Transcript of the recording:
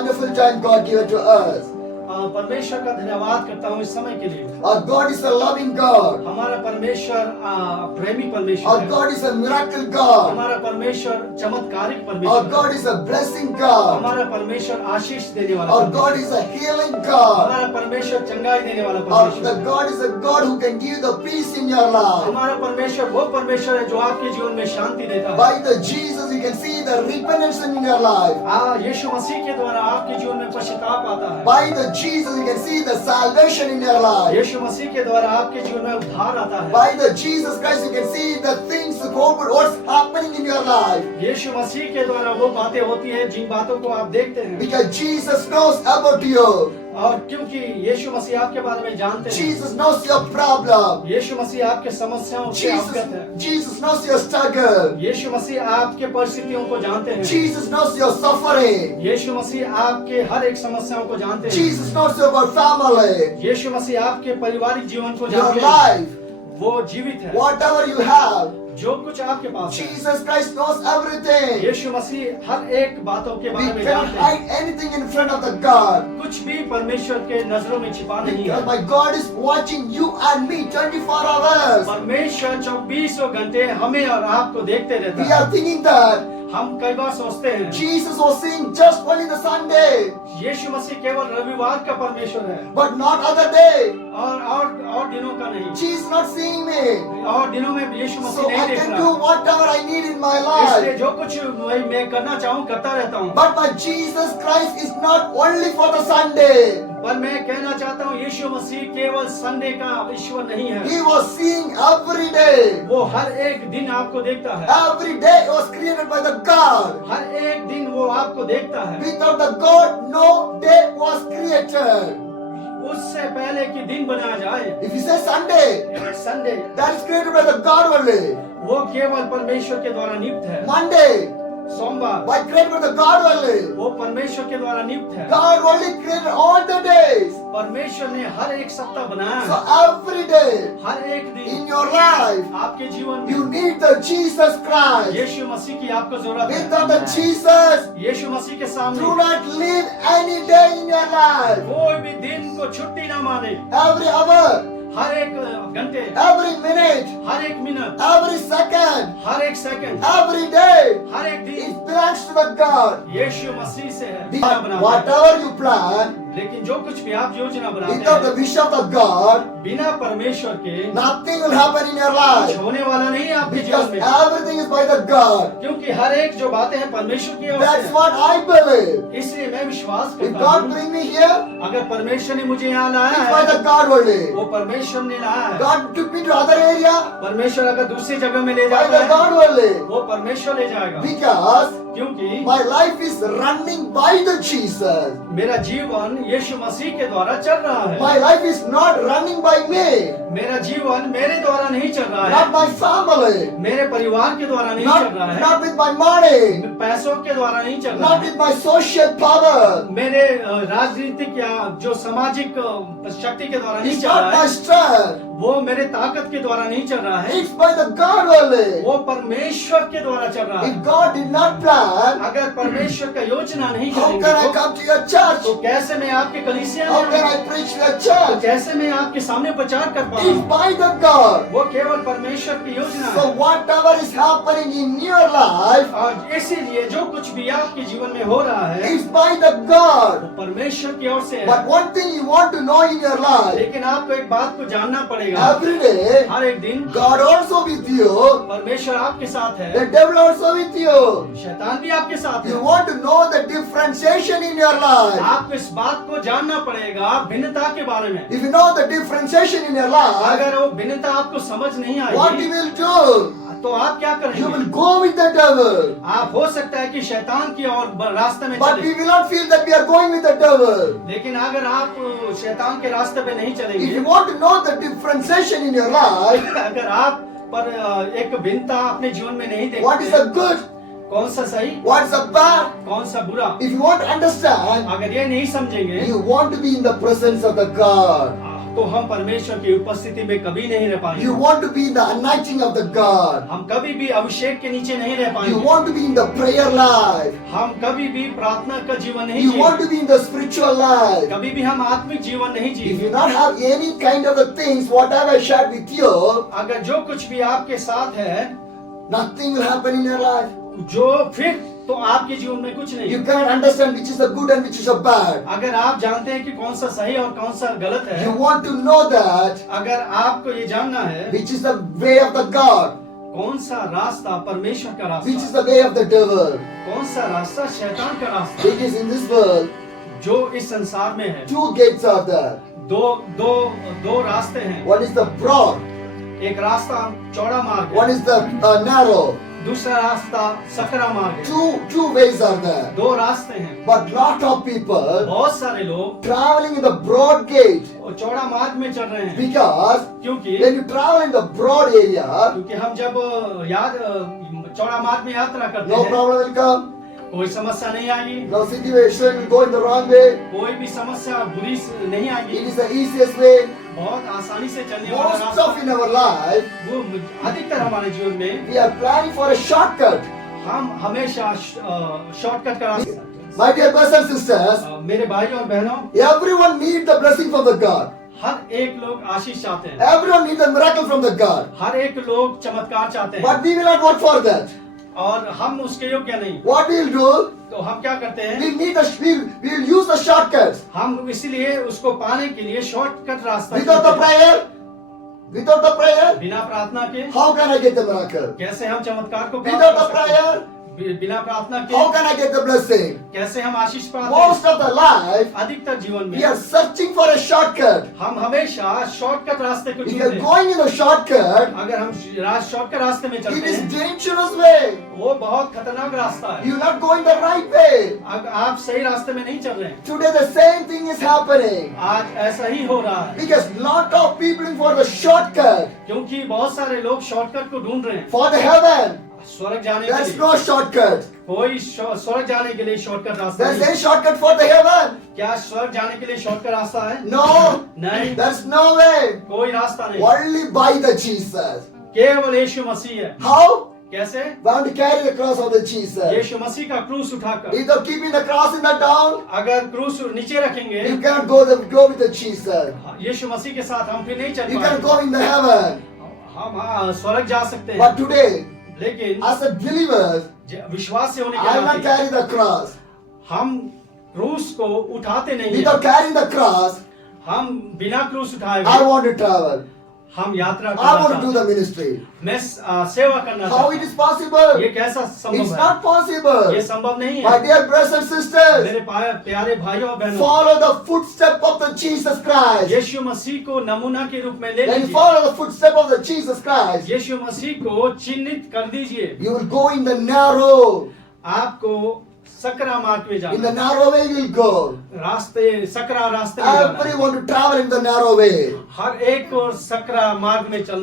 wonderful time God gave to us. परमेश्वर का धन्यवाद करता हूँ इस समय के लिए। Our God is a loving God. हमारा परमेश्वर प्रेमी परमेश्वर Our है। God is a miracle God. हमारा परमेश्वर चमत्कारिक Our परमेश्वर है। God is a blessing God. हमारा परमेश्वर आशीष देने वाला Our परमेश्वर God है। is a healing God. हमारा परमेश्वर चंगाई देने वाला Our परमेश्वर the है। God is a God who can give the peace in your life. हमारा परमेश्वर वो परमेश्वर है जो आपके जीवन में शांति देता है। By the Jesus you can see the repentance in your life. यीशु मसीह के द्वारा आपके जीवन में पश्चाताप आता है। By the Jesus you can see the salvation in your life. यीशु मसीह के द्वारा आपके जीवन में उद्धार आता है। By the Jesus Christ you can see the things what's happening in your life. यीशु मसीह के द्वारा वो बातें होती हैं जिन बातों को आप देखते हैं। Because Jesus knows about you. और क्योंकि यीशु मसीह आपके बारे में जानते हैं। Jesus knows your problem. यीशु मसीह आपके समस्याओं से अवगत है। Jesus knows your struggle. यीशु मसीह आपके परिस्थितियों को जानते हैं। Jesus knows your suffering. यीशु मसीह आपके हर एक समस्याओं को जानते हैं। Jesus knows your family. यीशु मसीह आपके पारिवारिक जीवन को Your जानते हैं। life. वो जीवित है। Whatever you have. जो कुछ आपके पास है। Jesus Christ knows everything. यीशु मसीह हर एक बातों के We बारे में cannot जानते हैं। hide anything in front of the God. कुछ भी परमेश्वर के नजरों में छिपा नहीं Because है। my God is watching you and me 24 hours. परमेश्वर 24 घंटे हमें और आपको देखते रहता We है। are thinking that हम कई बार सोचते हैं Jesus was seeing just only the Sunday, यीशु मसीह केवल रविवार का परमेश्वर है but not other day. और दिनों का नहीं। Jesus not seeing me. और दिनों में यीशु मसीह So नहीं I देख can रहा। do whatever I need in my इसलिए life. जो कुछ मैं करना चाहूँ करता रहता हूँ। But my Jesus Christ is not only for the Sunday. पर मैं कहना चाहता हूँ यीशु मसीह केवल संडे का ईश्वर नहीं है। He was seeing every day. वो हर एक दिन आपको देखता है। Every day was created by the God. हर एक दिन वो आपको देखता है। Without the God, no day was created. उससे पहले कि दिन बनाया जाए If you say Sunday, Sunday that is created by the God only. वो केवल परमेश्वर के द्वारा नियुक्त है। Monday, सोमवार why created by the God only? वो परमेश्वर के द्वारा नियुक्त है। God only created all the days. परमेश्वर ने हर एक सप्ताह बनाया So है। every day हर एक दिन in your life, आपके जीवन you में need the Jesus Christ. यीशु मसीह की आपको जरूरत Without the है। Jesus, यीशु मसीह के do सामने not live any day in your life. कोई भी दिन को छुट्टी ना माने। Every hour, हर एक घंटे, every minute, हर एक मिनट, every second, हर एक सेकंड, every day, हर एक दिन it belongs to the God. यीशु मसीह से है। योजना But बनाते हैं। whatever you plan, लेकिन जो कुछ भी आप योजना बनाते without the हैं wish of the God, बिना परमेश्वर के nothing will happen in your कुछ life. होने वाला नहीं है आपके जीवन Because में। everything is by the God. क्योंकि हर एक जो बातें हैं परमेश्वर की ओर That's से what I believe. है। इसलिए मैं विश्वास If करता God हूँ bring me here, अगर परमेश्वर ने मुझे यहाँ लाया it's by है the God only. वो परमेश्वर ने लाया है। God took me to other area, परमेश्वर अगर दूसरी जगह में ले by जाता the है God only. वो परमेश्वर ले जाएगा। Because क्योंकि my life is running by the Jesus. मेरा जीवन यीशु मसीह के द्वारा चल रहा है। My life is not running by me, मेरा जीवन मेरे द्वारा नहीं चल रहा है। not my family, मेरे परिवार के द्वारा नहीं चल रहा है। not with my money, पैसों के द्वारा नहीं चल रहा not है। with my social power. मेरे राजनीतिक या जो सामाजिक शक्ति के द्वारा नहीं It's चल not रहा my है। strength. वो मेरे ताकत के द्वारा नहीं चल रहा है। It's by the God only. वो परमेश्वर के द्वारा चल रहा है। If God did not plan, अगर परमेश्वर का योजना नहीं how can I करेंगे come to your church? तो कैसे मैं आपके कलीसिया How में can आऊं? I preach to your तो church? कैसे मैं आपके सामने प्रचार कर It's पाऊँ? by the God. वो केवल परमेश्वर की योजना So है। whatever is happening in your life, और इसीलिए जो कुछ भी आपके जीवन में हो रहा है it's by the God. वो परमेश्वर की ओर से है। But one thing you want to know in your life, लेकिन आपको एक बात को जानना पड़ेगा। every day, हर एक दिन God also with you, परमेश्वर आपके साथ है। the devil also with you. शैतान भी आपके साथ है। You want to know the differentiation in your life. आपको इस बात को जानना पड़ेगा भिन्नता के बारे में। If you know the differentiation in your life, अगर वो भिन्नता आपको समझ नहीं what you आएगी will do? तो आप क्या You करेंगे? will go with the devil. आप हो सकता है कि शैतान की ओर रास्ते में But we चले, will not feel that we are going with the devil. लेकिन अगर आप शैतान के रास्ते पे नहीं If चलेंगे, you want to know the differentiation in your life, अगर आप पर एक भिन्नता अपने जीवन में नहीं what is देखते, the good, कौन सा सही what is the bad, कौन सा बुरा, if you want to understand, अगर ये नहीं समझेंगे, you want to be in the presence of the God. तो हम परमेश्वर की उपस्थिति में कभी नहीं रह You पाएंगे। want to be in the anointing of the God. हम कभी भी अभिषेक के नीचे नहीं रह You पाएंगे। want to be in the prayer life. हम कभी भी प्रार्थना का जीवन नहीं You want जिएंगे। to be in the spiritual life. कभी भी हम आत्मिक जीवन नहीं If जिएंगे। you not have any kind of the things, whatever I shared with you, अगर जो कुछ भी आपके साथ है, nothing will happen in your life. जो फिर तो आपके जीवन में कुछ नहीं। You cannot understand which is the good and which is the bad. अगर आप जानते हैं कि कौन सा सही और कौन सा गलत है, You want to know that अगर आपको ये जानना है which is the way of the God, कौन सा रास्ता परमेश्वर का which is रास्ता, the way of the devil. कौन सा रास्ता शैतान का रास्ता, It is in this world, जो इस संसार में है, two gates are there. दो रास्ते हैं। One is the broad, एक रास्ता चौड़ा मार्ग one है, is the narrow. दूसरा रास्ता सकरा मार्ग है। Two ways are there. दो रास्ते हैं। But lot of people बहुत सारे लोग traveling in the broad gate और चौड़ा मार्ग में चल रहे हैं, because क्योंकि when you travel in the broad area, हम जब चौड़ा मार्ग में यात्रा करते no हैं, problem will come, कोई समस्या नहीं आएगी, no situation will go in the wrong way. कोई भी समस्या बुरी नहीं It आएगी। is the easiest way. बहुत आसानी से चलने वाला Most रास्ता of in our life, वो अधिकतर हमारे जीवन में we are planning for a shortcut. हम हमेशा शॉर्टकट का रास्ता। My dear brothers and sisters, मेरे भाई और बहनों, everyone needs the blessing from the God. हर एक लोग आशीष चाहते हैं, Everyone needs a miracle from the God. हर एक लोग चमत्कार चाहते हैं, But we will not work for that. और हम उसके योग्य नहीं। What we will do? तो हम क्या करते हैं? We will use the shortcuts. हम इसीलिए उसको पाने के लिए शॉर्टकट रास्ता Without the चुनते हैं। prayer, without the prayer, बिना प्रार्थना के how can I get the miracle? कैसे हम चमत्कार को प्राप्त Without कर the सकते हैं? prayer, बिना प्रार्थना के how can I get the blessing? कैसे हम आशीष प्राप्त Most करें? of the life, अधिकतर जीवन we में are searching for a shortcut. हम हमेशा शॉर्टकट रास्ते को If you चुनते are हैं। going in the shortcut, अगर हम शॉर्टकट रास्ते में it चलते is हैं, dangerous way. वो बहुत खतरनाक रास्ता है। You are not going the right way. आप सही रास्ते में नहीं चल रहे हैं। Today the same thing is happening. आज ऐसा ही हो रहा है, Because lot of people looking for the shortcut. क्योंकि बहुत सारे लोग शॉर्टकट को ढूंढ रहे हैं। For the heaven, स्वर्ग जाने के there is लिए no shortcut. कोई स्वर्ग जाने के लिए शॉर्टकट रास्ता There is नहीं। a shortcut for the heaven. क्या स्वर्ग जाने के लिए शॉर्टकट रास्ता है? No, नहीं, there is no way. कोई रास्ता नहीं। Only by the Jesus. केवल यीशु मसीह है। How? कैसे? We want to carry the cross of the Jesus. यीशु मसीह का क्रूस उठाकर, Either keeping the cross in the down, अगर क्रूस नीचे रखेंगे, you cannot go with the Jesus. यीशु मसीह के साथ हम फिर नहीं चल You cannot पाएंगे। go in the heaven. हम स्वर्ग जा सकते हैं, But today, लेकिन as a believer, विश्वास से होने के I will not नाते carry the cross. हम क्रूस को उठाते नहीं हैं। Without carrying the cross, हम बिना क्रूस उठाए I हुए want to travel. हम यात्रा I करना want to do चाहते the हैं। ministry. मैं सेवा करना How चाहता it is हूँ। possible? ये कैसा It's संभव है? not ये possible. संभव नहीं My है। dear brothers and sisters, मेरे प्यारे भाइयों और बहनों, follow the footstep of the Jesus Christ. यीशु मसीह को नमूना के रूप में ले When you लीजिए। follow the footstep of the Jesus Christ, यीशु मसीह को चिन्हित कर दीजिए। you will go in the narrow. आपको सकरा मार्ग में In जाना, the narrow way you will go. Sakra रास्ते में जाना, Everyone to travel in the narrow way. हर एक को सकरा मार्ग में चलना